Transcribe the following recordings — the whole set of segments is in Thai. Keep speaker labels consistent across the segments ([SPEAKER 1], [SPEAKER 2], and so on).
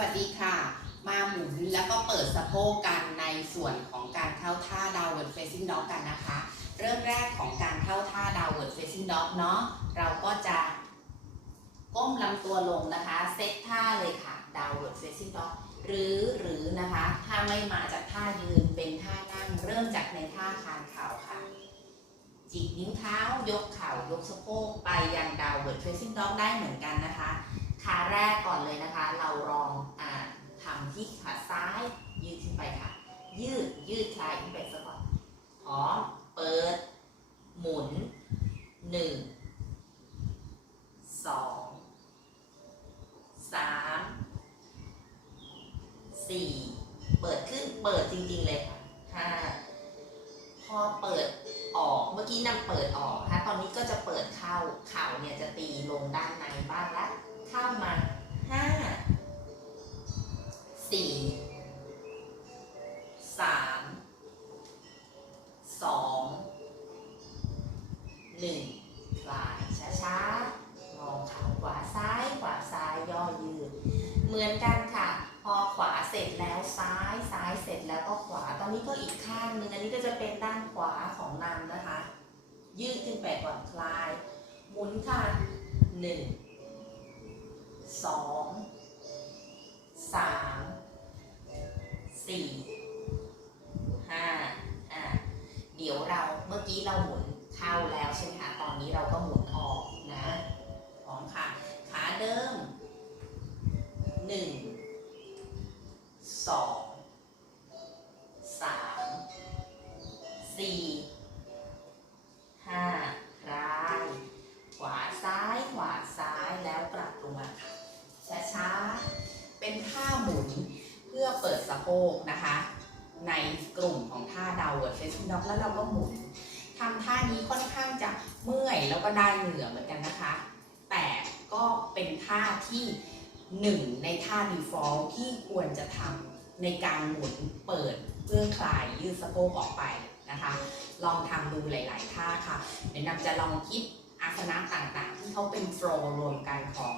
[SPEAKER 1] วัสดีค่ะ มาหมุนแล้วก็เปิดสะโพกกันในส่วนของการเข้าท่า downward facing dog กันนะคะ เริ่มแรกของการเข้าท่า downward facing dog เนาะเราก็จะก้มลำตัวลงนะคะเซตท่าเลยค่ะ downward facing dog หรือหรือนะคะถ้าไม่มาจากท่ายืนเป็นท่านั่งเริ่มจากในท่าคานเข่าค่ะ จิกนิ้วเท้ายกเข่ายกสะโพกไปยัง downward facing dog ได้เหมือนกันนะคะขาแรกก่อนเลยนะคะ เราลองอ่าทำที่ขาซ้ายยืดขึ้นไปค่ะ ยืดคลายขึ้นไปสักก่อนพร้อมเปิด หมุนหนึ่งสองสามสี่เปิดขึ้นเปิดจริง ๆ เลยค่ะห้าพอเปิดออกเมื่อกี้นำเปิดออกนะคะตอนนี้ก็จะเปิดเข้าเข่าเนี่ยจะตีลงด้านในบ้างล้วเข้ามา เหมือนกันค่ะ พอขวาเสร็จแล้วซ้ายซ้ายเสร็จแล้วก็ขวา ตอนนี้ก็อีกข้างหนึ่งอันนี้ก็จะเป็นด้านขวาของนำนะคะ ยืดขึ้นไปก่อนคลาย หมุนค่ะหนึ่งสองสามสี่ห้าอะเดี๋ยวเราเมื่อกี้เราหมุนเข้าแล้วใช่ไหมคะตอนนี้เราก็หมุน นึ่งสองสามสี่ห้าคลาย ขวาซ้ายขวาซ้ายแล้วกลับลงมาค่ะช้าๆ เป็นท่าหมุนเพื่อเปิดสะโพกนะคะ ในกลุ่มของท่า downward facing dog แล้วเราก็หมุนทำท่านี้ค่อนข้างจะเมื่อยแล้วก็ได้เหงื่อเหมือนกันนะคะ แต่ก็เป็นท่าที่ หนึ่งในท่า default ที่ควรจะทำในการหมุนเปิดเพื่อคลายยืดสะโพกออกไปนะคะ ลองทำดูหลาย ๆ ท่าค่ะ เดี๋ยวนำจะลองคิดอาสนะต่างๆ ที่เขาเป็นโฟล์รวมกันของ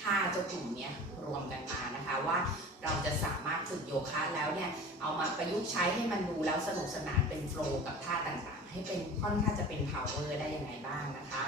[SPEAKER 1] ท่าเจ้ากลุ่มนี้รวมกันมานะคะว่าเราจะสามารถฝึกโยคะแล้วเนี่ยเอามาประยุกต์ใช้ให้มันดูแล้วสนุกสนานเป็นโฟล์กับท่าต่างๆ ให้เป็นค่อนข้างจะเป็น power ได้ยังไงบ้างนะคะ